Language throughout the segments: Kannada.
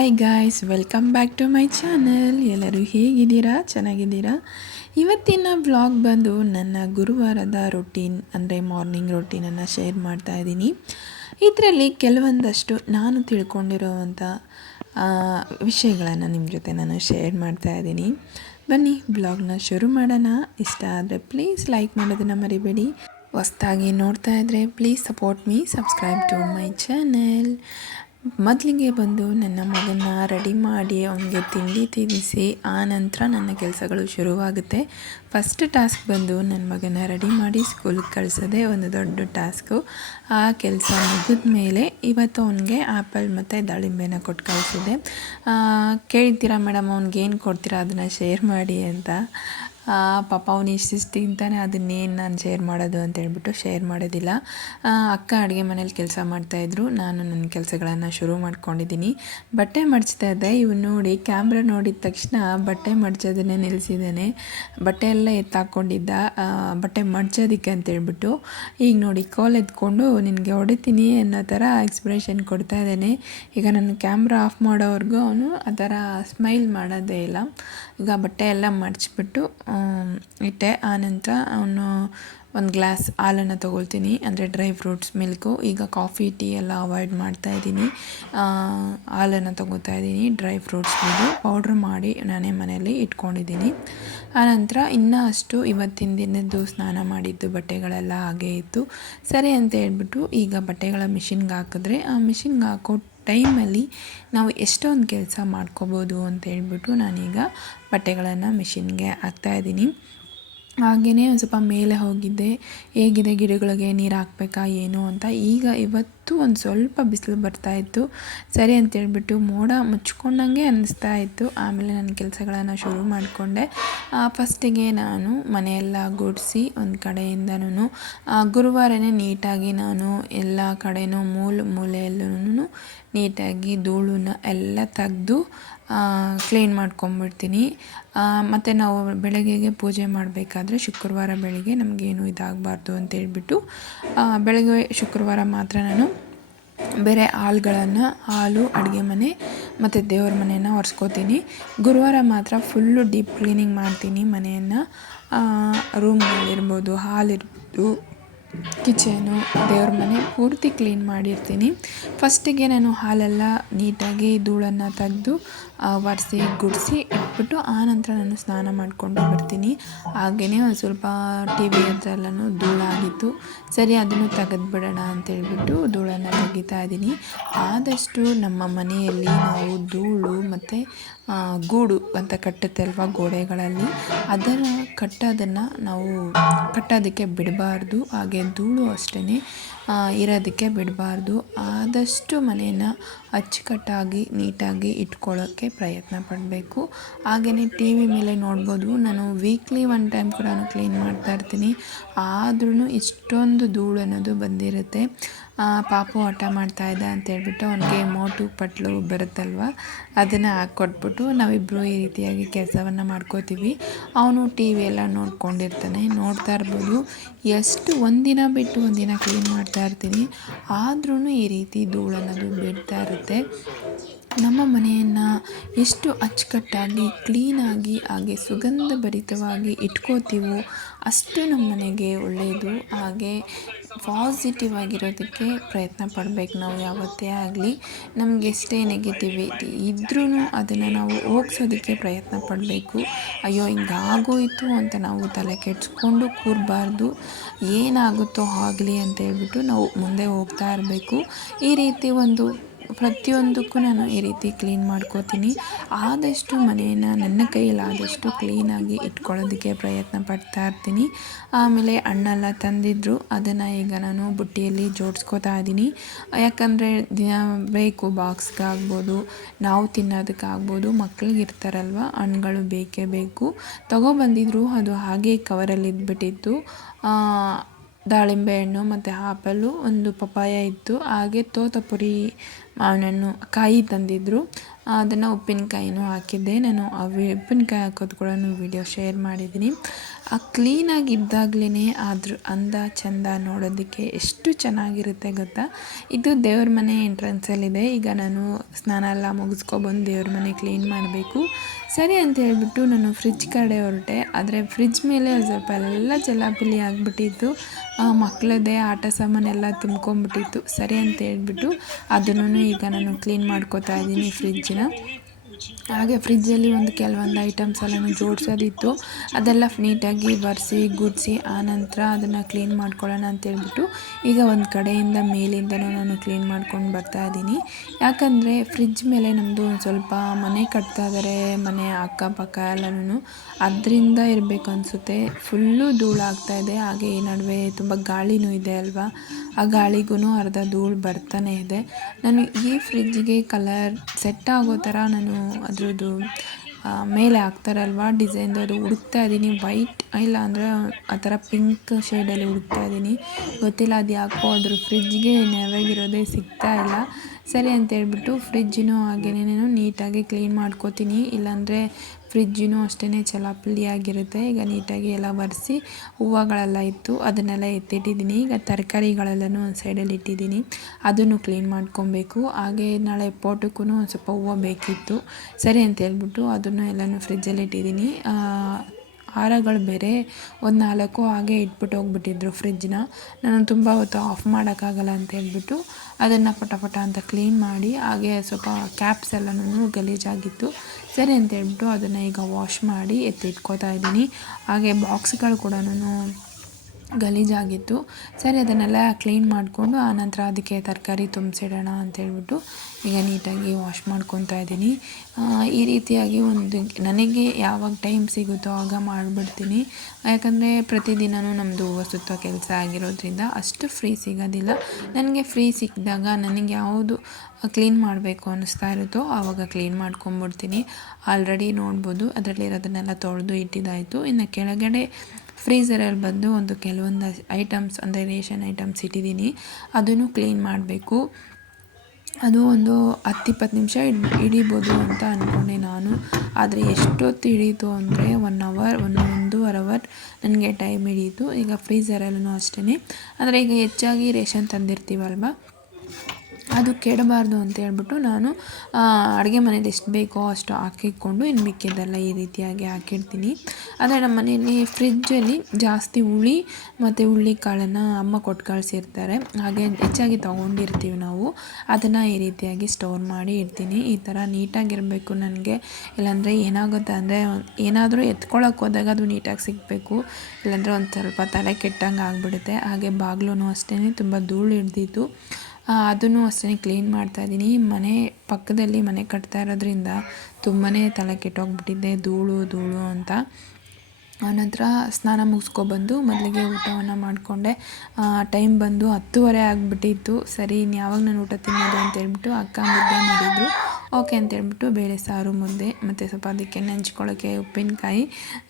Hi guys, welcome back to my channel. ಎಲ್ಲರೂ ಹೇಗಿದ್ದೀರಾ? ಚೆನ್ನಾಗಿದ್ದೀರಾ? ಇವತ್ತಿನ ವ್ಲಾಗ್ ಬಂದು ನನ್ನ ಗುರುವಾರದ ರೊಟೀನ್ ಅಂದರೆ ಮಾರ್ನಿಂಗ್ ರೊಟೀನನ್ನು ಶೇರ್ ಮಾಡ್ತಾ ಇದ್ದೀನಿ. ಇದರಲ್ಲಿ ಕೆಲವೊಂದಷ್ಟು ನಾನು ತಿಳ್ಕೊಂಡಿರೋವಂಥ ವಿಷಯಗಳನ್ನು ನಿಮ್ಮ ಜೊತೆ ನಾನು ಶೇರ್ ಮಾಡ್ತಾ ಇದ್ದೀನಿ. ಬನ್ನಿ ವ್ಲಾಗ್ನ ಶುರು ಮಾಡೋಣ. ಇಷ್ಟ ಆದರೆ ಪ್ಲೀಸ್ ಲೈಕ್ ಮಾಡೋದನ್ನು ಮರಿಬೇಡಿ. ಹೊಸ್ದಾಗಿ ನೋಡ್ತಾ ಇದ್ದರೆ please support me, subscribe to my channel. ಮೊದಲಿಗೆ ಬಂದು ನನ್ನ ಮಗನ ರೆಡಿ ಮಾಡಿ ಅವನಿಗೆ ತಿಂಡಿ ತಿನ್ನಿಸಿ ಆ ನಂತರ ನನ್ನ ಕೆಲಸಗಳು ಶುರುವಾಗುತ್ತೆ. ಫಸ್ಟ್ ಟಾಸ್ಕ್ ಬಂದು ನನ್ನ ಮಗನ ರೆಡಿ ಮಾಡಿ ಸ್ಕೂಲಿಗೆ ಕಳಿಸೋದೇ ಒಂದು ದೊಡ್ಡ ಟಾಸ್ಕು. ಆ ಕೆಲಸ ಮುಗಿದ ಮೇಲೆ ಇವತ್ತು ಅವನಿಗೆ ಆ್ಯಪಲ್ ಮತ್ತು ದಾಳಿಂಬೆನ ಕೊಟ್ಟು ಕಳಿಸಿದೆ. ಕೇಳ್ತೀರಾ ಮೇಡಮ್ ಅವ್ನಿಗೇನು ಕೊಡ್ತೀರಾ ಅದನ್ನು ಶೇರ್ ಮಾಡಿ ಅಂತ. ಪಾಪ ಅವನು ಇಷ್ಟಿಷ್ಟು ತಿಂತಾನೆ, ಅದನ್ನೇನು ನಾನು ಶೇರ್ ಮಾಡೋದು ಅಂತ ಹೇಳ್ಬಿಟ್ಟು ಶೇರ್ ಮಾಡೋದಿಲ್ಲ. ಅಕ್ಕ ಅಡುಗೆ ಮನೇಲಿ ಕೆಲಸ ಮಾಡ್ತಾಯಿದ್ರು, ನಾನು ನನ್ನ ಕೆಲಸಗಳನ್ನು ಶುರು ಮಾಡ್ಕೊಂಡಿದ್ದೀನಿ. ಬಟ್ಟೆ ಮಡ್ಚ್ತಾ ಇದ್ದೆ. ಇವನು ನೋಡಿ ಕ್ಯಾಮ್ರಾ ನೋಡಿದ ತಕ್ಷಣ ಬಟ್ಟೆ ಮಡ್ಚೋದನ್ನೇ ನಿಲ್ಲಿಸಿದ್ದಾನೆ. ಬಟ್ಟೆ ಎಲ್ಲ ಎತ್ತಾಕೊಂಡಿದ್ದ ಬಟ್ಟೆ ಮಡ್ಚೋದಕ್ಕೆ ಅಂತೇಳ್ಬಿಟ್ಟು. ಈಗ ನೋಡಿ ಕೋಲ್ ಎತ್ಕೊಂಡು ನಿನಗೆ ಹೊಡಿತೀನಿ ಅನ್ನೋ ಥರ ಎಕ್ಸ್ಪ್ರೆಷನ್ ಕೊಡ್ತಾ ಇದ್ದಾನೆ. ಈಗ ನಾನು ಕ್ಯಾಮ್ರಾ ಆಫ್ ಮಾಡೋವರೆಗೂ ಅವನು ಆ ಥರ ಸ್ಮೈಲ್ ಮಾಡೋದೇ ಇಲ್ಲ. ಈಗ ಬಟ್ಟೆ ಎಲ್ಲ ಮಡ್ಚಿಬಿಟ್ಟು ಇಟ್ಟೆ. ಆನಂತರ ಅವನು ಒಂದು ಗ್ಲಾಸ್ ಹಾಲನ್ನು ತೊಗೊಳ್ತೀನಿ, ಅಂದರೆ ಡ್ರೈ ಫ್ರೂಟ್ಸ್ ಮಿಲ್ಕು. ಈಗ ಕಾಫಿ ಟೀ ಎಲ್ಲ ಅವಾಯ್ಡ್ ಮಾಡ್ತಾಯಿದ್ದೀನಿ. ಹಾಲನ್ನು ತೊಗೋತಾ ಇದ್ದೀನಿ. ಡ್ರೈ ಫ್ರೂಟ್ಸ್ ಪೌಡ್ರ್ ಮಾಡಿ ನಾನೇ ಮನೆಯಲ್ಲಿ ಇಟ್ಕೊಂಡಿದ್ದೀನಿ. ಆನಂತರ ಇನ್ನೂ ಅಷ್ಟು ಇವತ್ತಿನ ದಿನದ್ದು ಸ್ನಾನ ಮಾಡಿದ್ದು ಬಟ್ಟೆಗಳೆಲ್ಲ ಹಾಗೇ ಇತ್ತು. ಸರಿ ಅಂತ ಹೇಳ್ಬಿಟ್ಟು ಈಗ ಬಟ್ಟೆಗಳ ಮಿಷಿನ್ಗೆ ಹಾಕಿದ್ರೆ ಆ ಮಿಷಿನ್ಗೆ ಹಾಕೋ ಟೈಮಲ್ಲಿ ನಾವು ಎಷ್ಟೊಂದು ಕೆಲಸ ಮಾಡ್ಕೋಬೋದು ಅಂತ ಹೇಳ್ಬಿಟ್ಟು ನಾನೀಗ ಬಟ್ಟೆಗಳನ್ನು ಮಿಷಿನ್ಗೆ ಹಾಕ್ತಾಯಿದ್ದೀನಿ. ಹಾಗೆಯೇ ಒಂದು ಸ್ವಲ್ಪ ಮೇಲೆ ಹೋಗಿದ್ದೆ, ಹೇಗಿದೆ ಗಿಡಗಳಿಗೆ ನೀರು ಹಾಕಬೇಕಾ ಏನು ಅಂತ. ಈಗ ಇವತ್ತು ಒಂದು ಸ್ವಲ್ಪ ಬಿಸಿಲು ಬರ್ತಾಯಿತ್ತು. ಸರಿ ಅಂತೇಳ್ಬಿಟ್ಟು ಮೋಡ ಮುಚ್ಕೊಂಡಂಗೆ ಅನ್ನಿಸ್ತಾ ಇತ್ತು. ಆಮೇಲೆ ನನ್ನ ಕೆಲಸಗಳನ್ನು ಶುರು ಮಾಡಿಕೊಂಡೆ. ಫಸ್ಟಿಗೆ ನಾನು ಮನೆಯೆಲ್ಲ ಗುಡಿಸಿ ಒಂದು ಕಡೆಯಿಂದನೂ ಗುರುವಾರನೇ ನೀಟಾಗಿ ನಾನು ಎಲ್ಲ ಕಡೆಯೂ ಮೂಲೆಯಲ್ಲೂ ನೀಟಾಗಿ ಧೂಳನ್ನ ಎಲ್ಲ ತೆಗೆದು ಕ್ಲೀನ್ ಮಾಡ್ಕೊಂಬಿಡ್ತೀನಿ. ಮತ್ತು ನಾವು ಬೆಳಗ್ಗೆಗೆ ಪೂಜೆ ಮಾಡಬೇಕಾದ್ರೆ ಶುಕ್ರವಾರ ಬೆಳಗ್ಗೆ ನಮಗೇನು ಇದಾಗಬಾರ್ದು ಅಂತೇಳ್ಬಿಟ್ಟು ಬೆಳಗ್ಗೆ ಶುಕ್ರವಾರ ಮಾತ್ರ ನಾನು ಬೇರೆ ಹಾಲು, ಅಡುಗೆ ಮನೆ ಮತ್ತು ದೇವ್ರ ಮನೆಯನ್ನು ಒರೆಸ್ಕೋತೀನಿ. ಗುರುವಾರ ಮಾತ್ರ ಫುಲ್ಲು ಡೀಪ್ ಕ್ಲೀನಿಂಗ್ ಮಾಡ್ತೀನಿ ಮನೆಯನ್ನು. ರೂಮ್ಗಳಿರ್ಬೋದು, ಹಾಲಿರ್ಬೋದು, ಕಿಚನು, ದೇವ್ರ ಮನೆ ಪೂರ್ತಿ ಕ್ಲೀನ್ ಮಾಡಿರ್ತೀನಿ. ಫಸ್ಟಿಗೆ ನಾನು ಹಾಲೆಲ್ಲ ನೀಟಾಗಿ ಧೂಳನ್ನು ತೆಗೆದು ಒರೆಸಿ ಗುಡಿಸಿ ಇಟ್ಬಿಟ್ಟು ಆನಂತರ ನಾನು ಸ್ನಾನ ಮಾಡಿಕೊಂಡು ಬರ್ತೀನಿ. ಹಾಗೆಯೇ ಒಂದು ಸ್ವಲ್ಪ ಟಿ ವಿ ಹತ್ರಲ್ಲೂ ಧೂಳಾಗಿತ್ತು. ಸರಿ ಅದನ್ನು ತೆಗೆದುಬಿಡೋಣ ಅಂತೇಳ್ಬಿಟ್ಟು ಧೂಳನ್ನು ತೆಗಿತಾ ಇದ್ದೀನಿ. ಆದಷ್ಟು ನಮ್ಮ ಮನೆಯಲ್ಲಿ ನಾವು ಧೂಳು ಮತ್ತು ಗೂಡು ಅಂತ ಕಟ್ಟುತ್ತೆ ಅಲ್ವಾ ಗೋಡೆಗಳಲ್ಲಿ, ಕಟ್ಟೋದನ್ನು ನಾವು ಕಟ್ಟೋದಕ್ಕೆ ಬಿಡಬಾರ್ದು. ಹಾಗೆ ಧೂಳು ಅಷ್ಟೇ ಇರೋದಕ್ಕೆ ಬಿಡಬಾರ್ದು. ಆದಷ್ಟು ಮನೆಯನ್ನು ಅಚ್ಚುಕಟ್ಟಾಗಿ ನೀಟಾಗಿ ಇಟ್ಕೊಳ್ಳೋಕ್ಕೆ ಪ್ರಯತ್ನ ಪಡಬೇಕು. ಹಾಗೆಯೇ ಟಿ ವಿ ಮೇಲೆ ನೋಡ್ಬೋದು, ನಾನು ವೀಕ್ಲಿ ಒನ್ ಟೈಮ್ ಕೂಡ ಕ್ಲೀನ್ ಮಾಡ್ತಾ ಇರ್ತೀನಿ. ಆದ್ರೂ ಇಷ್ಟೊಂದು ಧೂಳು ಅನ್ನೋದು ಬಂದಿರುತ್ತೆ. ಪಾಪು ಆಟ ಮಾಡ್ತಾಯಿದ್ದ ಅಂತೇಳ್ಬಿಟ್ಟು ಅವನಿಗೆ ಮೋಟು ಪಟ್ಲು ಬರುತ್ತಲ್ವ, ಅದನ್ನು ಹಾಕ್ಕೊಟ್ಬಿಟ್ಟು ನಾವಿಬ್ಬರು ಈ ರೀತಿಯಾಗಿ ಕೆಲಸವನ್ನು ಮಾಡ್ಕೋತೀವಿ. ಅವನು ಟಿ ವಿ ಎಲ್ಲ ನೋಡ್ಕೊಂಡಿರ್ತಾನೆ. ನೋಡ್ತಾ ಇರ್ಬೋದು ಎಷ್ಟು ಒಂದಿನ ಬಿಟ್ಟು ಒಂದಿನ ಕ್ಲೀನ್ ಮಾಡ್ತಾ ಇರ್ತೀನಿ. ಆದ್ರೂ ಈ ರೀತಿ ಧೂಳು ಅನ್ನೋದು ಬಿಡ್ತಾ ಇರುತ್ತೆ. ನಮ್ಮ ಮನೆಯನ್ನು ಎಷ್ಟು ಅಚ್ಚುಕಟ್ಟಾಗಿ ಕ್ಲೀನಾಗಿ ಹಾಗೆ ಸುಗಂಧಭರಿತವಾಗಿ ಇಟ್ಕೋತೀವೋ ಅಷ್ಟು ನಮ್ಮ ಮನೆಗೆ ಒಳ್ಳೆಯದು. ಹಾಗೆ ಪಾಸಿಟಿವ್ ಆಗಿರೋದಕ್ಕೆ ಪ್ರಯತ್ನ ಪಡಬೇಕು ನಾವು ಯಾವತ್ತೇ ಆಗಲಿ. ನಮಗೆ ಎಷ್ಟೇ ನೆಗೆಟಿವಿಟಿ ಇದ್ರೂ ಅದನ್ನು ನಾವು ಹೋಗ್ಸೋದಕ್ಕೆ ಪ್ರಯತ್ನ ಪಡಬೇಕು. ಅಯ್ಯೋ ಹಿಂಗಾಗೋಯಿತು ಅಂತ ನಾವು ತಲೆ ಕೆಡಿಸ್ಕೊಂಡು ಕೂರಬಾರ್ದು. ಏನಾಗುತ್ತೋ ಆಗಲಿ ಅಂತೇಳ್ಬಿಟ್ಟು ನಾವು ಮುಂದೆ ಹೋಗ್ತಾ ಇರಬೇಕು. ಈ ರೀತಿ ಪ್ರತಿಯೊಂದಕ್ಕೂ ನಾನು ಈ ರೀತಿ ಕ್ಲೀನ್ ಮಾಡ್ಕೋತೀನಿ. ಆದಷ್ಟು ಮನೆಯನ್ನು ನನ್ನ ಕೈಯಲ್ಲಾದಷ್ಟು ಕ್ಲೀನಾಗಿ ಇಟ್ಕೊಳ್ಳೋದಕ್ಕೆ ಪ್ರಯತ್ನ ಪಡ್ತಾ ಇರ್ತೀನಿ. ಆಮೇಲೆ ಹಣ್ಣೆಲ್ಲ ತಂದಿದ್ದರು, ಅದನ್ನು ಈಗ ನಾನು ಬುಟ್ಟಿಯಲ್ಲಿ ಜೋಡಿಸ್ಕೋತಾ ಇದ್ದೀನಿ. ಯಾಕಂದರೆ ದಿನ ಬೇಕು, ಬಾಕ್ಸ್ಗಾಗ್ಬೋದು, ನಾವು ತಿನ್ನೋದಕ್ಕಾಗ್ಬೋದು, ಮಕ್ಳಿಗಿರ್ತಾರಲ್ವ ಹಣ್ಣುಗಳು ಬೇಕೇ ಬೇಕು. ತೊಗೊಬಂದಿದ್ರು, ಅದು ಹಾಗೆ ಕವರಲ್ಲಿ ಇದ್ಬಿಟ್ಟಿತ್ತು. ದಾಳಿಂಬೆ ಹಣ್ಣು ಮತ್ತು ಆ್ಯಪಲ್ಲು, ಒಂದು ಪಪಾಯ ಇತ್ತು, ಹಾಗೆ ತೋತಪುರಿ ಮಾವಿನ ಹಣ್ಣು ಕಾಯಿ ತಂದಿದ್ದರು, ಅದನ್ನು ಉಪ್ಪಿನಕಾಯಿನೂ ಹಾಕಿದ್ದೆ. ನಾನು ಆ ಉಪ್ಪಿನಕಾಯಿ ಹಾಕೋದು ಕೂಡ ವಿಡಿಯೋ ಶೇರ್ ಮಾಡಿದ್ದೀನಿ. ಆ ಕ್ಲೀನಾಗಿದ್ದಾಗಲೇ ಅದ್ರ ಅಂದ ಚಂದ ನೋಡೋದಕ್ಕೆ ಎಷ್ಟು ಚೆನ್ನಾಗಿರುತ್ತೆ ಗೊತ್ತಾ. ಇದು ದೇವ್ರ ಮನೆ ಎಂಟ್ರೆನ್ಸಲ್ಲಿದೆ. ಈಗ ನಾನು ಸ್ನಾನ ಎಲ್ಲ ಮುಗಿಸ್ಕೊಬಂದು ದೇವ್ರ ಮನೆ ಕ್ಲೀನ್ ಮಾಡಬೇಕು. ಸರಿ ಅಂತ ಹೇಳ್ಬಿಟ್ಟು ನಾನು ಫ್ರಿಜ್ ಕಡೆ ಹೊರಟೆ. ಆದರೆ ಫ್ರಿಜ್ ಮೇಲೆ ಸ್ವಲ್ಪ ಎಲ್ಲ ಚೆಲ್ಲಾಪಿಲ್ಲಿ ಆಗಿಬಿಟ್ಟಿತ್ತು. ಮಕ್ಕಳದೇ ಆಟ ಸಾಮಾನೆಲ್ಲ ತುಂಬ್ಕೊಂಬಿಟ್ಟಿತ್ತು. ಸರಿ ಅಂತ ಹೇಳ್ಬಿಟ್ಟು ಅದನ್ನು ಈಗ ನಾನು ಕ್ಲೀನ್ ಮಾಡ್ಕೋತಾ ಇದ್ದೀನಿ ಫ್ರಿಜ್ಜಿನ. ಹಾಗೆ ಫ್ರಿಜ್ಜಲ್ಲಿ ಕೆಲವೊಂದು ಐಟಮ್ಸ್ ಎಲ್ಲ ಜೋಡಿಸೋದಿತ್ತು. ಅದೆಲ್ಲ ನೀಟಾಗಿ ಒರೆಸಿ ಗುಡಿಸಿ ಆನಂತರ ಅದನ್ನು ಕ್ಲೀನ್ ಮಾಡ್ಕೊಳ್ಳೋಣ ಅಂತೇಳ್ಬಿಟ್ಟು ಈಗ ಒಂದು ಕಡೆಯಿಂದ ಮೇಲಿಂದನೂ ನಾನು ಕ್ಲೀನ್ ಮಾಡ್ಕೊಂಡು ಬರ್ತಾ ಇದ್ದೀನಿ. ಯಾಕಂದರೆ ಫ್ರಿಜ್ ಮೇಲೆ ನಮ್ಮದು ಒಂದು ಸ್ವಲ್ಪ ಮನೆ ಕಟ್ತಾ ಇದ್ದಾರೆ, ಮನೆ ಅಕ್ಕಪಕ್ಕ ಎಲ್ಲನೂ, ಅದರಿಂದ ಇರಬೇಕು ಅನಿಸುತ್ತೆ. ಫುಲ್ಲು ಧೂಳಾಗ್ತಾಯಿದೆ. ಹಾಗೆ ಈ ನಡುವೆ ತುಂಬ ಗಾಳಿನೂ ಇದೆ ಅಲ್ವಾ, ಆ ಗಾಳಿಗೂ ಅರ್ಧ ಧೂಳು ಬರ್ತಾನೆ ಇದೆ. ನಾನು ಈ ಫ್ರಿಜ್ಜಿಗೆ ಕಲರ್ ಸೆಟ್ ಆಗೋ ಥರ ನಾನು ಅದ್ರದ್ದು ಮೇಲೆ ಹಾಕ್ತಾರಲ್ವ ಡಿಸೈನ್ದು, ಅದು ಹುಡುಕ್ತಾ ಇದ್ದೀನಿ. ವೈಟ್ ಇಲ್ಲ ಅಂದರೆ ಆ ಥರ ಪಿಂಕ್ ಶೇಡಲ್ಲಿ ಹುಡುಕ್ತಾ ಇದ್ದೀನಿ. ಗೊತ್ತಿಲ್ಲ ಅದು ಯಾಕೋ ಅದ್ರ ಫ್ರಿಜ್ಗೆ ನೆರವಾಗಿರೋದೇ ಸಿಗ್ತಾ ಇಲ್ಲ. ಸರಿ ಅಂತೇಳ್ಬಿಟ್ಟು ಫ್ರಿಜ್ಜಿನೂ ಹಾಗೇನೇನು ನೀಟಾಗಿ ಕ್ಲೀನ್ ಮಾಡ್ಕೋತೀನಿ. ಇಲ್ಲಾಂದರೆ ಫ್ರಿಜ್ಜಿನೂ ಅಷ್ಟೇ ಚಲಾಪಿಲ್ಲಿಯಾಗಿರುತ್ತೆ. ಈಗ ನೀಟಾಗಿ ಎಲ್ಲ ಒರೆಸಿ ಹೂವುಗಳೆಲ್ಲ ಇತ್ತು, ಅದನ್ನೆಲ್ಲ ಎತ್ತಿಟ್ಟಿದ್ದೀನಿ. ಈಗ ತರಕಾರಿಗಳೆಲ್ಲನೂ ಒಂದು ಸೈಡಲ್ಲಿ ಇಟ್ಟಿದ್ದೀನಿ, ಅದನ್ನು ಕ್ಲೀನ್ ಮಾಡ್ಕೊಬೇಕು. ಹಾಗೆ ನಾಳೆ ಪೋಟಕ್ಕೂ ಒಂದು ಸ್ವಲ್ಪ ಹೂವು ಬೇಕಿತ್ತು. ಸರಿ ಅಂತ ಹೇಳ್ಬಿಟ್ಟು ಅದನ್ನು ಎಲ್ಲನೂ ಫ್ರಿಜ್ಜಲ್ಲಿ ಇಟ್ಟಿದ್ದೀನಿ. ಹಾರಗಳು ಬೇರೆ ಒಂದು 4 ಹಾಗೆ ಇಟ್ಬಿಟ್ಟು ಹೋಗ್ಬಿಟ್ಟಿದ್ರು ಫ್ರಿಜ್ನ. ನಾನು ತುಂಬ ಹೊತ್ತು ಆಫ್ ಮಾಡೋಕ್ಕಾಗಲ್ಲ ಅಂತ ಹೇಳ್ಬಿಟ್ಟು ಅದನ್ನು ಪಟ ಅಂತ ಕ್ಲೀನ್ ಮಾಡಿ, ಹಾಗೆ ಸ್ವಲ್ಪ ಕ್ಯಾಪ್ಸ್ ಎಲ್ಲನೂ ಗಲೀಜಾಗಿತ್ತು. ಸರಿ ಅಂತ ಹೇಳ್ಬಿಟ್ಟು ಅದನ್ನು ಈಗ ವಾಶ್ ಮಾಡಿ ಎತ್ತಿಟ್ಕೋತಾ ಇದ್ದೀನಿ. ಹಾಗೆ ಬಾಕ್ಸ್ಗಳು ಕೂಡ ಗಲೀಜಾಗಿತ್ತು. ಸರಿ ಅದನ್ನೆಲ್ಲ ಕ್ಲೀನ್ ಮಾಡಿಕೊಂಡು ಆನಂತರ ಅದಕ್ಕೆ ತರಕಾರಿ ತುಂಬಿಸಿಡೋಣ ಅಂತೇಳ್ಬಿಟ್ಟು ಈಗ ನೀಟಾಗಿ ವಾಶ್ ಮಾಡ್ಕೊತಾ ಇದ್ದೀನಿ. ಈ ರೀತಿಯಾಗಿ ನನಗೆ ಯಾವಾಗ ಟೈಮ್ ಸಿಗುತ್ತೋ ಆಗ ಮಾಡಿಬಿಡ್ತೀನಿ. ಯಾಕಂದರೆ ಪ್ರತಿದಿನವೂ ನಮ್ಮದು ಸುತ್ತ ಕೆಲಸ ಆಗಿರೋದ್ರಿಂದ ಅಷ್ಟು ಫ್ರೀ ಸಿಗೋದಿಲ್ಲ. ನನಗೆ ಫ್ರೀ ಸಿಕ್ಕಿದಾಗ ನನಗೆ ಯಾವುದು ಕ್ಲೀನ್ ಮಾಡಬೇಕು ಅನ್ನಿಸ್ತಾ ಇರುತ್ತೋ ಆವಾಗ ಕ್ಲೀನ್ ಮಾಡ್ಕೊಂಬಿಡ್ತೀನಿ. ಆಲ್ರೆಡಿ ನೋಡ್ಬೋದು ಅದರಲ್ಲಿರೋದನ್ನೆಲ್ಲ ತೊಳೆದು ಇಟ್ಟಿದ್ದಾಯಿತು. ಇನ್ನು ಕೆಳಗಡೆ ಫ್ರೀಝರಲ್ಲಿ ಬಂದು ಕೆಲವೊಂದು ಐಟಮ್ಸ್ ಅಂದರೆ ರೇಷನ್ ಐಟಮ್ಸ್ ಇಟ್ಟಿದ್ದೀನಿ, ಅದನ್ನು ಕ್ಲೀನ್ ಮಾಡಬೇಕು. ಅದು ಒಂದು 10-20 ನಿಮಿಷ ಹಿಡಿಬೋದು ಅಂತ ಅಂದ್ಕೊಂಡೆ ನಾನು. ಆದರೆ ಎಷ್ಟೊತ್ತು ಹಿಡೀತು ಅಂದರೆ 1 ಅವರ್ 1.5 ಅವರ್ ನನಗೆ ಟೈಮ್ ಹಿಡೀತು. ಈಗ ಫ್ರೀಝರಲ್ಲೂ ಅಷ್ಟೇ. ಅಂದರೆ ಈಗ ಹೆಚ್ಚಾಗಿ ರೇಷನ್ ತಂದಿರ್ತೀವಲ್ವ, ಅದು ಕೆಡಬಾರ್ದು ಅಂತ ಹೇಳ್ಬಿಟ್ಟು ನಾನು ಅಡುಗೆ ಮನೇಲಿ ಎಷ್ಟು ಬೇಕೋ ಅಷ್ಟು ಹಾಕಿಕೊಂಡು ಇನ್ನು ಮಿಕ್ಕಿದ್ದೆಲ್ಲ ಈ ರೀತಿಯಾಗಿ ಹಾಕಿಡ್ತೀನಿ. ಆದರೆ ನಮ್ಮ ಮನೆಯಲ್ಲಿ ಫ್ರಿಜ್ಜಲ್ಲಿ ಜಾಸ್ತಿ ಹುಳಿ ಮತ್ತು ಹುಳ್ಳಿಕಾಳನ್ನು ಅಮ್ಮ ಕೊಟ್ಟು ಕಳಿಸಿರ್ತಾರೆ. ಹಾಗೆ ಹೆಚ್ಚಾಗಿ ತೊಗೊಂಡಿರ್ತೀವಿ ನಾವು. ಅದನ್ನು ಈ ರೀತಿಯಾಗಿ ಸ್ಟೋರ್ ಮಾಡಿ ಇಡ್ತೀನಿ. ಈ ಥರ ನೀಟಾಗಿರಬೇಕು ನನಗೆ. ಇಲ್ಲಾಂದರೆ ಏನಾಗುತ್ತೆ ಅಂದರೆ ಏನಾದರೂ ಎತ್ಕೊಳ್ಳೋಕೆ ಹೋದಾಗ ಅದು ನೀಟಾಗಿ ಸಿಗಬೇಕು, ಇಲ್ಲಾಂದರೆ ಒಂದು ಸ್ವಲ್ಪ ತಲೆ ಕೆಟ್ಟಂಗೆ ಆಗಿಬಿಡುತ್ತೆ. ಹಾಗೆ ಬಾಗಿಲು ಅಷ್ಟೇ ತುಂಬ ಧೂಳು ಹಿಡ್ದಿತ್ತು, ಅದನ್ನು ಅಷ್ಟೇ ಕ್ಲೀನ್ ಮಾಡ್ತಾಯಿದ್ದೀನಿ. ಮನೆ ಪಕ್ಕದಲ್ಲಿ ಮನೆ ಕಟ್ತಾ ಇರೋದ್ರಿಂದ ತುಂಬಾ ತಲೆ ಕೆಟ್ಟೋಗ್ಬಿಟ್ಟಿದ್ದೆ ಧೂಳು ಅಂತ. ಆನಂತರ ಸ್ನಾನ ಮುಗಿಸ್ಕೊಬಂದು ಮೊದಲಿಗೆ ಊಟವನ್ನು ಮಾಡಿಕೊಂಡೆ. ಟೈಮ್ ಬಂದು 10:30 ಆಗಿಬಿಟ್ಟಿತ್ತು. ಸರಿ ಇನ್ಯಾವಾಗ ನಾನು ಊಟ ತಿನ್ನೋದು ಅಂತೇಳ್ಬಿಟ್ಟು ಅಕ್ಕ ಮುದ್ದೆ ಮಾಡಿದರು. ಓಕೆ ಅಂತೇಳ್ಬಿಟ್ಟು ಬೇಳೆ ಸಾರು ಮುದ್ದೆ ಮತ್ತು ಸ್ವಲ್ಪ ಅದಕ್ಕೆ ನೆಂಚ್ಕೊಳ್ಳೋಕ್ಕೆ ಉಪ್ಪಿನಕಾಯಿ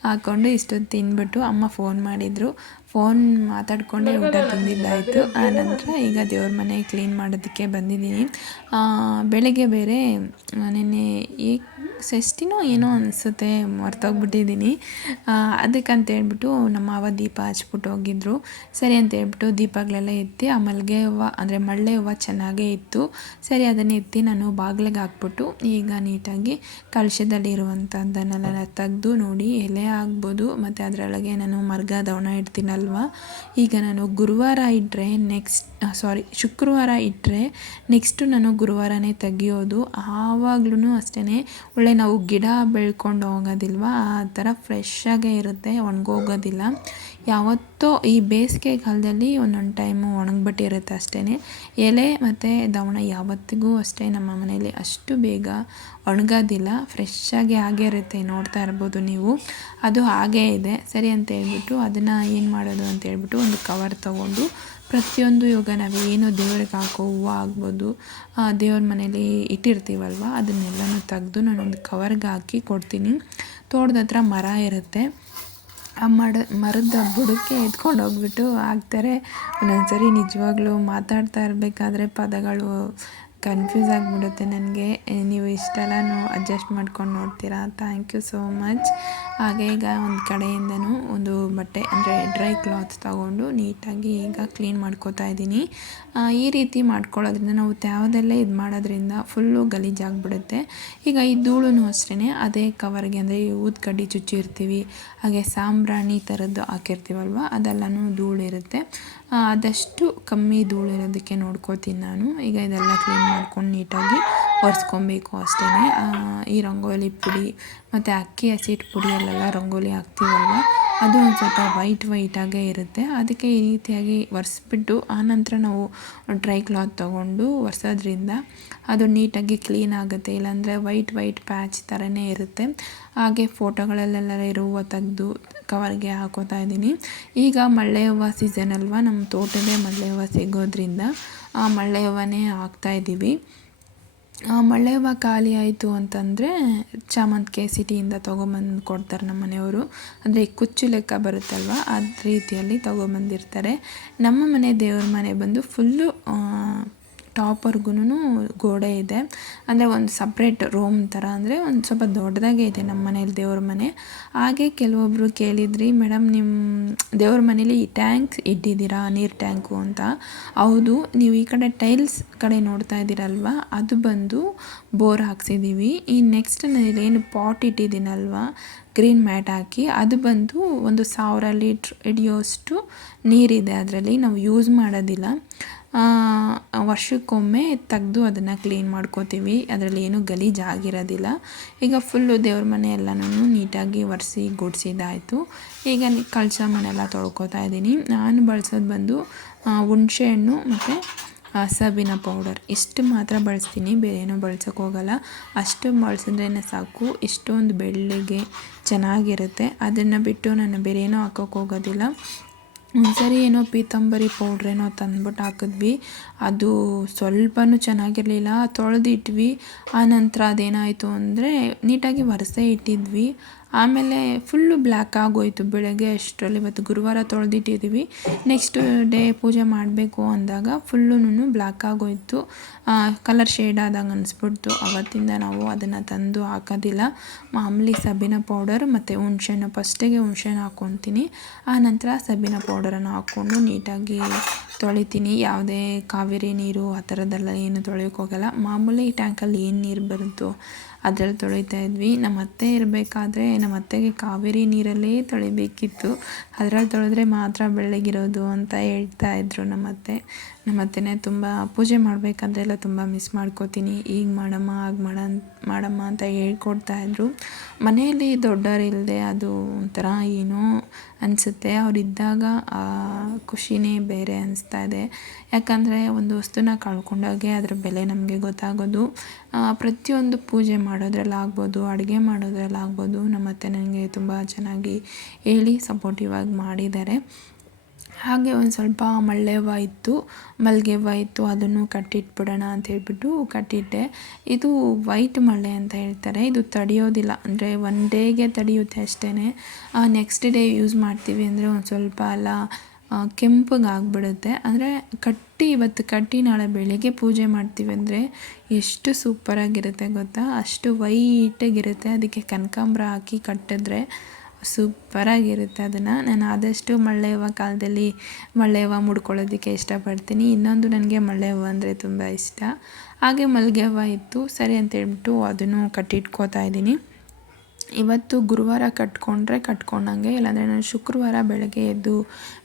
ಹಾಕ್ಕೊಂಡು ಇಷ್ಟೊತ್ತು ತಿಂದ್ಬಿಟ್ಟು ಅಮ್ಮ ಫೋನ್ ಮಾಡಿದರು. ಫೋನ್ ಮಾತಾಡಿಕೊಂಡೇ ಊಟ ತಿಂದಿದ್ದಾಯಿತು. ಆನಂತರ ಈಗ ದೇವ್ರ ಮನೆ ಕ್ಲೀನ್ ಮಾಡೋದಕ್ಕೆ ಬಂದಿದ್ದೀನಿ. ಬೆಳಗ್ಗೆ ಬೇರೆ ನಿನ್ನೆ ಷಷ್ಠಿನೋ ಏನೋ ಅನಿಸುತ್ತೆ, ಮರ್ತೋಗ್ಬಿಟ್ಟಿದ್ದೀನಿ. ಅದಕ್ಕಂತೇಳ್ಬಿಟ್ಟು ನಮ್ಮ ಮಾವ ದೀಪ ಹಚ್ಬಿಟ್ಟು ಹೋಗಿದ್ರು. ಸರಿ ಅಂತೇಳ್ಬಿಟ್ಟು ದೀಪಗಳೆಲ್ಲ ಎತ್ತಿ ಆ ಮಲ್ಲಿಗೆ ಹೂವು ಅಂದರೆ ಮಳ್ಳೆ ಹೂವು ಚೆನ್ನಾಗೇ ಇತ್ತು. ಸರಿ ಅದನ್ನು ಎತ್ತಿ ನಾನು ಬಾಗಿಲಿಗೆ ಹಾಕ್ಬಿಟ್ಟು ಈಗ ನೀಟಾಗಿ ಕಲಶದಲ್ಲಿ ಇರುವಂಥದ್ದನ್ನೆಲ್ಲ ತೆಗೆದು ನೋಡಿ ಎಲೆ ಆಗ್ಬೋದು ಮತ್ತು ಅದರೊಳಗೆ ನಾನು ಮರ್ಗ ದವನ ಇಡ್ತೀನಲ್ವ. ಈಗ ನಾನು ಗುರುವಾರ ಇಟ್ಟರೆ ಶುಕ್ರವಾರ ಇಟ್ಟರೆ ನೆಕ್ಸ್ಟು ನಾನು ಗುರುವಾರನೇ ತೆಗಿಯೋದು. ಆವಾಗ್ಲೂ ಅಷ್ಟೇ ಒಳ್ಳೆ ನಾವು ಗಿಡ ಬೆಳ್ಕೊಂಡು ಹೋಗೋದಿಲ್ವ, ಆ ಥರ ಫ್ರೆಶ್ಶಾಗೇ ಇರುತ್ತೆ, ಒಣಗೋಗೋದಿಲ್ಲ. ಯಾವತ್ತೋ ಈ ಬೇಸಿಗೆ ಕಾಲದಲ್ಲಿ ಒಂದೊಂದು ಟೈಮು ಒಣಗಿಬಿಟ್ಟಿರುತ್ತೆ ಅಷ್ಟೇ. ಎಲೆ ಮತ್ತು ದವನ ಯಾವತ್ತಿಗೂ ಅಷ್ಟೇ ನಮ್ಮ ಮನೇಲಿ ಅಷ್ಟು ಬೇಗ ಒಣಗೋದಿಲ್ಲ, ಫ್ರೆಶ್ಶಾಗಿ ಹಾಗೇ ಇರುತ್ತೆ. ನೋಡ್ತಾ ಇರ್ಬೋದು ನೀವು, ಅದು ಹಾಗೇ ಇದೆ. ಸರಿ ಅಂತ ಹೇಳ್ಬಿಟ್ಟು ಅದನ್ನು ಏನು ಮಾಡೋದು ಅಂತೇಳ್ಬಿಟ್ಟು ಒಂದು ಕವರ್ ತೊಗೊಂಡು ಪ್ರತಿಯೊಂದು ಇವಾಗ ನಾವು ಏನು ದೇವ್ರಿಗೆ ಹಾಕೋ ಹೂವು ಆಗ್ಬೋದು, ದೇವ್ರ ಮನೇಲಿ ಇಟ್ಟಿರ್ತೀವಲ್ವ ಅದನ್ನೆಲ್ಲನೂ ತೆಗೆದು ನಾನೊಂದು ಕವರ್ಗೆ ಹಾಕಿ ಕೊಡ್ತೀನಿ. ತೋಟದ ಹತ್ರ ಮರ ಇರುತ್ತೆ, ಆ ಮರದ ಬುಡಕ್ಕೆ ಎತ್ಕೊಂಡು ಹೋಗ್ಬಿಟ್ಟು ಹಾಕ್ತಾರೆ. ಒಂದೊಂದ್ಸರಿ ನಿಜವಾಗ್ಲೂ ಮಾತಾಡ್ತಾ ಇರಬೇಕಾದ್ರೆ ಪದಗಳು ಕನ್ಫ್ಯೂಸ್ ಆಗಿಬಿಡುತ್ತೆ ನನಗೆ. ನೀವು ಇಷ್ಟೆಲ್ಲ ಅಡ್ಜಸ್ಟ್ ಮಾಡ್ಕೊಂಡು ನೋಡ್ತೀರಾ, ಥ್ಯಾಂಕ್ ಯು ಸೋ ಮಚ್. ಹಾಗೆ ಈಗ ಒಂದು ಕಡೆಯಿಂದನೂ ಒಂದು ಬಟ್ಟೆ ಅಂದರೆ ಡ್ರೈ ಕ್ಲಾತ್ ತಗೊಂಡು ನೀಟಾಗಿ ಈಗ ಕ್ಲೀನ್ ಮಾಡ್ಕೋತಾ ಇದ್ದೀನಿ. ಈ ರೀತಿ ಮಾಡ್ಕೊಳ್ಳೋದ್ರಿಂದ ನಾವು ತ್ಯಾವದಲ್ಲೇ ಇದು ಮಾಡೋದ್ರಿಂದ ಫುಲ್ಲು ಗಲೀಜಾಗಿಬಿಡುತ್ತೆ. ಈಗ ಈ ಧೂಳು ಅಷ್ಟೇ ಅದೇ ಕವರ್ಗೆ ಅಂದರೆ ಊದ್ಕಡ್ಡಿ ಚುಚ್ಚಿರ್ತೀವಿ, ಹಾಗೆ ಸಾಂಬ್ರಾಣಿ ಥರದ್ದು ಹಾಕಿರ್ತೀವಲ್ವ, ಅದೆಲ್ಲನೂ ಧೂಳಿರುತ್ತೆ. ಆದಷ್ಟು ಕಮ್ಮಿ ಧೂಳಿರೋದಕ್ಕೆ ನೋಡ್ಕೋತೀನಿ ನಾನು. ಈಗ ಇದೆಲ್ಲ ಕ್ಲೀನ್ ಮಾಡ್ಕೊಂಡು ನೀಟಾಗಿ ಒರೆಸ್ಕೊಬೇಕು ಅಷ್ಟೇ. ಈ ರಂಗೋಲಿ ಪುಡಿ ಮತ್ತು ಅಕ್ಕಿ ಹಸಿಟ್ಟು ಪುಡಿಯಲ್ಲೆಲ್ಲ ರಂಗೋಲಿ ಹಾಕ್ತೀವಲ್ವ, ಅದು ಒಂದು ಸ್ವಲ್ಪ ವೈಟಾಗೇ ಇರುತ್ತೆ. ಅದಕ್ಕೆ ಈ ರೀತಿಯಾಗಿ ಒರೆಸ್ಬಿಟ್ಟು ಆನಂತರ ನಾವು ಡ್ರೈ ಕ್ಲಾತ್ ತೊಗೊಂಡು ಒರೆಸೋದ್ರಿಂದ ಅದು ನೀಟಾಗಿ ಕ್ಲೀನ್ ಆಗುತ್ತೆ. ಇಲ್ಲಾಂದರೆ ವೈಟ್ ಪ್ಯಾಚ್ ಥರನೇ ಇರುತ್ತೆ. ಹಾಗೆ ಫೋಟೋಗಳಲ್ಲೆಲ್ಲ ಇರುವ ತೆಗೆದು ಕವರ್ಗೆ ಹಾಕೋತಾ ಇದ್ದೀನಿ. ಈಗ ಮಳ್ಳೆ ಹೂವು ಸೀಸನ್ ಅಲ್ವಾ, ನಮ್ಮ ತೋಟದೇ ಮಳ್ಳೆ ಹೂವು ಸಿಗೋದ್ರಿಂದ ಆ ಮಳ್ಳೆ ಹೂವನ್ನೇ ಹಾಕ್ತಾಯಿದ್ದೀವಿ. ಮಳ್ಳೆ ಹೂವು ಖಾಲಿ ಆಯಿತು ಅಂತಂದರೆ ಚಾಮಂತಿಗೆ ಸಿಟಿಯಿಂದ ತೊಗೊಂಬಂದು ಕೊಡ್ತಾರೆ ನಮ್ಮ ಮನೆಯವರು. ಅಂದರೆ ಕುಚ್ಚು ಲೆಕ್ಕ ಬರುತ್ತಲ್ವ, ಅದ ರೀತಿಯಲ್ಲಿ ತೊಗೊಂಬಂದಿರ್ತಾರೆ. ನಮ್ಮ ಮನೆ ದೇವ್ರ ಮನೆ ಬಂದು ಫುಲ್ಲು ಟಾಪ್ವರ್ಗು ಗೋಡೆ ಇದೆ. ಅಂದರೆ ಒಂದು ಸಪ್ರೇಟ್ ರೂಮ್ ಥರ, ಅಂದರೆ ಒಂದು ಸ್ವಲ್ಪ ದೊಡ್ಡದಾಗೆ ಇದೆ ನಮ್ಮ ಮನೇಲಿ ದೇವ್ರ ಮನೆ. ಹಾಗೆ ಕೆಲವೊಬ್ಬರು ಕೇಳಿದ್ರಿ, ಮೇಡಮ್ ನಿಮ್ಮ ದೇವ್ರ ಮನೇಲಿ ಈ ಟ್ಯಾಂಕ್ ಇಟ್ಟಿದ್ದೀರಾ, ನೀರು ಟ್ಯಾಂಕು ಅಂತ. ಹೌದು, ನೀವು ಈ ಕಡೆ ಟೈಲ್ಸ್ ಕಡೆ ನೋಡ್ತಾ ಇದ್ದೀರಲ್ವ, ಅದು ಬಂದು ಬೋರ್ ಹಾಕ್ಸಿದ್ದೀವಿ. ಈ ನೆಕ್ಸ್ಟ್ ನಾನೇನು ಪಾಟ್ ಇಟ್ಟಿದ್ದೀನಲ್ವ ಗ್ರೀನ್ ಮ್ಯಾಟ್ ಹಾಕಿ, ಅದು ಬಂದು 1000 ಲೀಟ್ರ್ ಹಿಡಿಯೋಷ್ಟು ನೀರಿದೆ ಅದರಲ್ಲಿ. ನಾವು ಯೂಸ್ ಮಾಡೋದಿಲ್ಲ, ವರ್ಷಕ್ಕೊಮ್ಮೆ ತೆಗೆದು ಅದನ್ನು ಕ್ಲೀನ್ ಮಾಡ್ಕೋತೀವಿ. ಅದರಲ್ಲಿ ಏನೂ ಗಲೀಜಾಗಿರೋದಿಲ್ಲ. ಈಗ ಫುಲ್ಲು ದೇವ್ರ ಮನೆ ಎಲ್ಲನೂ ನೀಟಾಗಿ ಒರೆಸಿ ಗುಡಿಸಿದ್ದಾಯಿತು. ಈಗ ಕಳಶ ಮನೆಯೆಲ್ಲ ತೊಳ್ಕೊತಾ ಇದ್ದೀನಿ. ನಾನು ಬಳಸೋದು ಬಂದು ಹುಣಸೆ ಹಣ್ಣು ಮತ್ತು ಸಬೀನ ಪೌಡರ್ ಇಷ್ಟು ಮಾತ್ರ ಬಳಸ್ತೀನಿ, ಬೇರೆ ಏನೂ ಬಳಸೋಕೆ ಹೋಗಲ್ಲ. ಅಷ್ಟು ಬಳಸಿದ್ರೇ ಸಾಕು, ಇಷ್ಟೊಂದು ಬೆಳ್ಳಗೆ ಚೆನ್ನಾಗಿರುತ್ತೆ. ಅದನ್ನು ಬಿಟ್ಟು ನಾನು ಬೇರೆ ಏನೂ ಹಾಕೋಕೆ ಹೋಗೋದಿಲ್ಲ. ಒಂದ್ಸರಿ ಏನೋ ಪೀತಾಂಬರಿ ಪೌಡ್ರೇನೋ ತಂದ್ಬಿಟ್ಟು ಹಾಕಿದ್ವಿ, ಅದು ಸ್ವಲ್ಪನೂ ಚೆನ್ನಾಗಿರಲಿಲ್ಲ. ತೊಳೆದಿಟ್ವಿ, ಆನಂತರ ಅದೇನಾಯಿತು ಅಂದರೆ ನೀಟಾಗಿ ಒರೆಸೇ ಇಟ್ಟಿದ್ವಿ, ಆಮೇಲೆ ಫುಲ್ಲು ಬ್ಲ್ಯಾಕ್ ಆಗೋಯಿತು ಬೆಳಗ್ಗೆ ಅಷ್ಟರಲ್ಲಿ. ಇವತ್ತು ಗುರುವಾರ ತೊಳೆದಿಟ್ಟಿದ್ದೀವಿ, ನೆಕ್ಸ್ಟ್ ಡೇ ಪೂಜೆ ಮಾಡಬೇಕು ಅಂದಾಗ ಫುಲ್ಲೂ ಬ್ಲ್ಯಾಕ್ ಆಗೋಯಿತು, ಕಲರ್ ಶೇಡ್ ಆದಂಗೆ ಅನಿಸ್ಬಿಡ್ತು. ಅವತ್ತಿಂದ ನಾವು ಅದನ್ನು ತಂದು ಹಾಕೋದಿಲ್ಲ. ಮಾಮೂಲಿ ಸಬೀನ ಪೌಡರ್ ಮತ್ತು ಹುಣ್ಸೆಹಣ್ಣು, ಫಸ್ಟಿಗೆ ಹುಣ್ಸೆಹಣ್ಣು ಹಾಕ್ಕೊತೀನಿ, ಆನಂತರ ಸಬೀನ ಪೌಡರನ್ನು ಹಾಕ್ಕೊಂಡು ನೀಟಾಗಿ ತೊಳಿತೀನಿ. ಯಾವುದೇ ಕಾವೇರಿ ನೀರು ಆ ಥರದ್ದೆಲ್ಲ ಏನು ತೊಳೆಯೋಕೆ ಹೋಗಲ್ಲ. ಮಾಮೂಲಿ ಟ್ಯಾಂಕಲ್ಲಿ ಏನು ನೀರು ಬರುತ್ತೋ ಅದರಲ್ಲಿ ತೊಳಿತಾ ಇದ್ವಿ. ನಮ್ಮ ಅತ್ತೆ ಇರಬೇಕಾದ್ರೆ ನಮ್ಮ ಅತ್ತೆಗೆ ಕಾವೇರಿ ನೀರಲ್ಲೇ ತೊಳಿಬೇಕಿತ್ತು, ಅದರಲ್ಲಿ ತೊಳೆದ್ರೆ ಮಾತ್ರ ಬೆಳ್ಳಗಿರೋದು ಅಂತ ಹೇಳ್ತಾಯಿದ್ರು ನಮ್ಮ ಅತ್ತೆನೇ. ತುಂಬ ಪೂಜೆ ಮಾಡಬೇಕಂದ್ರೆಲ್ಲ ತುಂಬ ಮಿಸ್ ಮಾಡ್ಕೋತೀನಿ. ಈಗ ಮಾಡಮ್ಮ, ಆಗ ಮಾಡಮ್ಮ ಅಂತ ಹೇಳ್ಕೊಡ್ತಾಯಿದ್ರು. ಮನೆಯಲ್ಲಿ ದೊಡ್ಡವರಿಲ್ಲದೆ ಅದು ಒಂಥರ ಏನೋ ಅನಿಸುತ್ತೆ. ಅವರಿದ್ದಾಗ ಖುಷಿನೇ ಬೇರೆ ಅನಿಸ್ತಾ ಇದೆ. ಯಾಕಂದರೆ ಒಂದು ವಸ್ತುನ ಕಳ್ಕೊಂಡಾಗೆ ಅದರ ಬೆಲೆ ನಮಗೆ ಗೊತ್ತಾಗೋದು. ಪ್ರತಿಯೊಂದು ಪೂಜೆ ಮಾಡೋದ್ರಲ್ಲಾಗ್ಬೋದು, ಅಡುಗೆ ಮಾಡೋದ್ರಲ್ಲಾಗ್ಬೋದು, ನಮ್ಮ ಅತ್ತೆ ನನಗೆ ತುಂಬ ಚೆನ್ನಾಗಿ ಹೇಳಿ ಸಪೋರ್ಟಿವ್ ಆಗಿ ಮಾಡಿದ್ದಾರೆ. ಹಾಗೆ ಒಂದು ಸ್ವಲ್ಪ ಮಲ್ಗೆ ಹೂವು ಇತ್ತು, ಅದನ್ನು ಕಟ್ಟಿಟ್ಬಿಡೋಣ ಅಂತ ಹೇಳ್ಬಿಟ್ಟು ಕಟ್ಟಿಟ್ಟೆ. ಇದು ವೈಟ್ ಮಲ್ಲೆ ಅಂತ ಹೇಳ್ತಾರೆ, ಇದು ತಡೆಯೋದಿಲ್ಲ, ಅಂದರೆ 1 ಡೇಗೆ ತಡೆಯುತ್ತೆ ಅಷ್ಟೇ. ನೆಕ್ಸ್ಟ್ ಡೇ ಯೂಸ್ ಮಾಡ್ತೀವಿ ಅಂದರೆ ಒಂದು ಸ್ವಲ್ಪ ಎಲ್ಲ ಕೆಂಪಗಾಗ್ಬಿಡುತ್ತೆ. ಅಂದರೆ ಇವತ್ತು ಕಟ್ಟಿ ನಾಳೆ ಬೆಳಿಗ್ಗೆ ಪೂಜೆ ಮಾಡ್ತೀವಿ ಅಂದರೆ ಎಷ್ಟು ಸೂಪರಾಗಿರುತ್ತೆ ಗೊತ್ತಾ, ಅಷ್ಟು ವೈಟಾಗಿರುತ್ತೆ. ಅದಕ್ಕೆ ಕನಕಾಂಬರ ಹಾಕಿ ಕಟ್ಟಿದ್ರೆ ಸೂಪರಾಗಿರುತ್ತೆ. ಅದನ್ನು ನಾನು ಆದಷ್ಟು ಮಳ್ಳೆ ಹೂವು ಕಾಲದಲ್ಲಿ ಮಳ್ಳೆ ಹೂವು ಮುಡ್ಕೊಳ್ಳೋದಕ್ಕೆ ಇಷ್ಟಪಡ್ತೀನಿ. ಇನ್ನೊಂದು ನನಗೆ ಮಳ್ಳೆ ಹೂವು ಅಂದರೆ ತುಂಬ ಇಷ್ಟ. ಹಾಗೆ ಮಲ್ಲಿಗೆ ಹೂವು ಇತ್ತು, ಸರಿ ಅಂತೇಳ್ಬಿಟ್ಟು ಅದನ್ನು ಕಟ್ಟಿಟ್ಕೋತಾ ಇದ್ದೀನಿ. ಇವತ್ತು ಗುರುವಾರ ಕಟ್ಕೊಂಡಂಗೆ, ಇಲ್ಲಾಂದರೆ ನಾನು ಶುಕ್ರವಾರ ಬೆಳಗ್ಗೆ ಎದ್ದು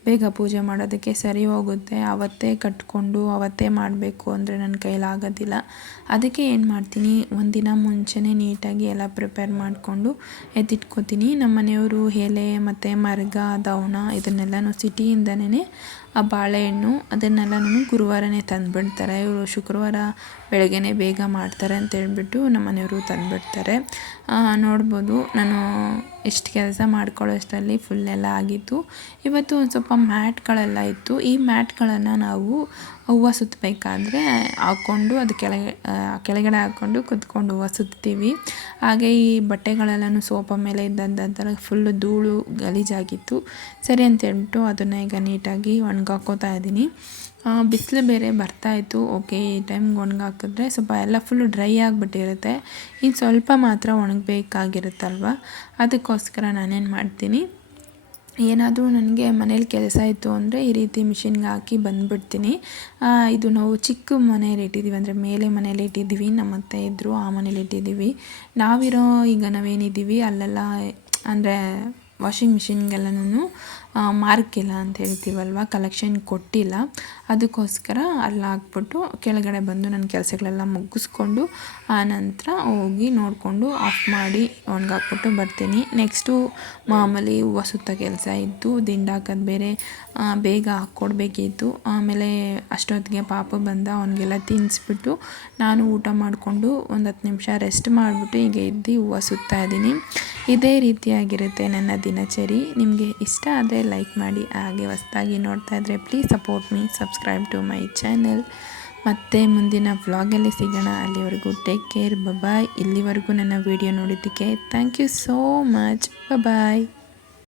ಬೇಗ ಪೂಜೆ ಮಾಡೋದಕ್ಕೆ ಸರಿ ಹೋಗುತ್ತೆ. ಅವತ್ತೇ ಕಟ್ಕೊಂಡು ಅವತ್ತೇ ಮಾಡಬೇಕು ಅಂದರೆ ನನ್ನ ಕೈಲಾಗೋದಿಲ್ಲ. ಅದಕ್ಕೆ ಏನು ಮಾಡ್ತೀನಿ, ಒಂದಿನ ಮುಂಚೆನೇ ನೀಟಾಗಿ ಎಲ್ಲ ಪ್ರಿಪೇರ್ ಮಾಡಿಕೊಂಡು ಎತ್ತಿಟ್ಕೋತೀನಿ. ನಮ್ಮ ಮನೆಯವರು ಎಲೆ ಮತ್ತು ಮರ್ಗ, ದವನ ಇದನ್ನೆಲ್ಲನೂ ಸಿಟಿಯಿಂದನೇ ಆ ಬಾಳೆಹಣ್ಣು ಅದನ್ನೆಲ್ಲನೂ ಗುರುವಾರನೇ ತಂದುಬಿಡ್ತಾರೆ. ಇವರು ಶುಕ್ರವಾರ ಬೆಳಗ್ಗೆನೇ ಬೇಗ ಮಾಡ್ತಾರೆ ಅಂತೇಳ್ಬಿಟ್ಟು ನಮ್ಮ ಮನೆಯವರು ತಂದುಬಿಡ್ತಾರೆ. ನೋಡ್ಬೋದು ನಾನು ಎಷ್ಟು ಕೆಲಸ ಮಾಡ್ಕೊಳ್ಳೋಷ್ಟರಲ್ಲಿ ಫುಲ್ಲೆಲ್ಲ ಆಗಿತ್ತು. ಇವತ್ತು ಒಂದು ಸ್ವಲ್ಪ ಮ್ಯಾಟ್ಗಳೆಲ್ಲ ಇತ್ತು. ಈ ಮ್ಯಾಟ್ಗಳನ್ನು ನಾವು ಹೂವು ಸುತ್ತಬೇಕಾದ್ರೆ ಹಾಕ್ಕೊಂಡು ಅದು ಕೆಳಗಡೆ ಹಾಕ್ಕೊಂಡು ಕುತ್ಕೊಂಡು ಹೂವು ಸುತ್ತೀವಿ. ಹಾಗೆ ಈ ಬಟ್ಟೆಗಳೆಲ್ಲನೂ ಸೋಫಾ ಮೇಲೆ ಇದ್ದಂಥ ಫುಲ್ಲು ಧೂಳು ಗಲೀಜಾಗಿತ್ತು. ಸರಿ ಅಂತೇಳ್ಬಿಟ್ಟು ಅದನ್ನು ಈಗ ನೀಟಾಗಿ ಒಣಗಾಕೋತಾ ಇದ್ದೀನಿ. ಬಿಸಿಲು ಬೇರೆ ಬರ್ತಾಯಿತ್ತು. ಓಕೆ, ಈ ಟೈಮ್ಗೆ ಒಣಗಾಕಿದ್ರೆ ಸ್ವಲ್ಪ ಎಲ್ಲ ಫುಲ್ಲು ಡ್ರೈ ಆಗಿಬಿಟ್ಟಿರುತ್ತೆ. ಇನ್ನು ಸ್ವಲ್ಪ ಮಾತ್ರ ಒಣಗಬೇಕಾಗಿರುತ್ತಲ್ವ, ಅದಕ್ಕೋಸ್ಕರ ನಾನೇನು ಮಾಡ್ತೀನಿ, ಏನಾದರೂ ನನಗೆ ಮನೇಲಿ ಕೆಲಸ ಇತ್ತು ಅಂದರೆ ಈ ರೀತಿ ಮಿಷಿನ್ಗೆ ಹಾಕಿ ಬಂದುಬಿಡ್ತೀನಿ. ಇದು ನಾವು ಚಿಕ್ಕ ಮನೇಲಿ ಇಟ್ಟಿದ್ದೀವಿ, ಅಂದರೆ ಮೇಲೆ ಮನೇಲಿ ಇಟ್ಟಿದ್ದೀವಿ. ನಮ್ಮ ಅತ್ತೆ ಇದ್ದರು, ಆ ಮನೇಲಿ ಇಟ್ಟಿದ್ದೀವಿ. ಈಗ ನಾವೇನಿದ್ದೀವಿ ಅಲ್ಲೆಲ್ಲ ಅಂದರೆ ವಾಷಿಂಗ್ ಮಿಷಿನ್ಗೆಲ್ಲನೂ ಮಾರ್ಕಿಲ್ಲ ಅಂತ ಹೇಳ್ತೀವಲ್ವ, ಕಲೆಕ್ಷನ್ ಕೊಟ್ಟಿಲ್ಲ. ಅದಕ್ಕೋಸ್ಕರ ಅಲ್ಲಿ ಹಾಕ್ಬಿಟ್ಟು ಕೆಳಗಡೆ ಬಂದು ನನ್ನ ಕೆಲಸಗಳೆಲ್ಲ ಮುಗಿಸ್ಕೊಂಡು ಆನಂತರ ಹೋಗಿ ನೋಡಿಕೊಂಡು ಆಫ್ ಮಾಡಿ ಒಣಗಾಕ್ಬಿಟ್ಟು ಬರ್ತೀನಿ. ನೆಕ್ಸ್ಟು ಮಾಮೂಲಿ ಹೂವು ಸುತ್ತ ಕೆಲಸ ಇತ್ತು, ದಿಂಡು ಹಾಕೋದು ಬೇರೆ ಬೇಗ ಹಾಕ್ಕೊಡ್ಬೇಕಿತ್ತು. ಆಮೇಲೆ ಅಷ್ಟೊತ್ತಿಗೆ ಪಾಪ ಬಂದ, ಅವನಿಗೆಲ್ಲ ತಿನ್ನಿಸ್ಬಿಟ್ಟು ನಾನು ಊಟ ಮಾಡಿಕೊಂಡು ಒಂದು 10 ನಿಮಿಷ ರೆಸ್ಟ್ ಮಾಡಿಬಿಟ್ಟು ಈಗ ಎದ್ದು ಹೂವು ಸುತ್ತಾ ಇದ್ದೀನಿ. ಇದೇ ರೀತಿಯಾಗಿರುತ್ತೆ ನನ್ನ ದಿನಚರಿ. ನಿಮಗೆ ಇಷ್ಟ ಆದರೆ ಲೈಕ್ ಮಾಡಿ, ಹಾಗೆ ಹೊಸದಾಗಿ ನೋಡ್ತಾ ಇದ್ದರೆ please support me, subscribe to my channel. ಮತ್ತು ಮುಂದಿನ ವ್ಲಾಗಲ್ಲಿ ಸಿಗೋಣ. ಅಲ್ಲಿವರೆಗೂ ಟೇಕ್ ಕೇರ್, ಬಾಯ್. ಇಲ್ಲಿವರೆಗೂ ನನ್ನ ವಿಡಿಯೋ ನೋಡಿದ್ದಕ್ಕೆ thank you so much. Bye.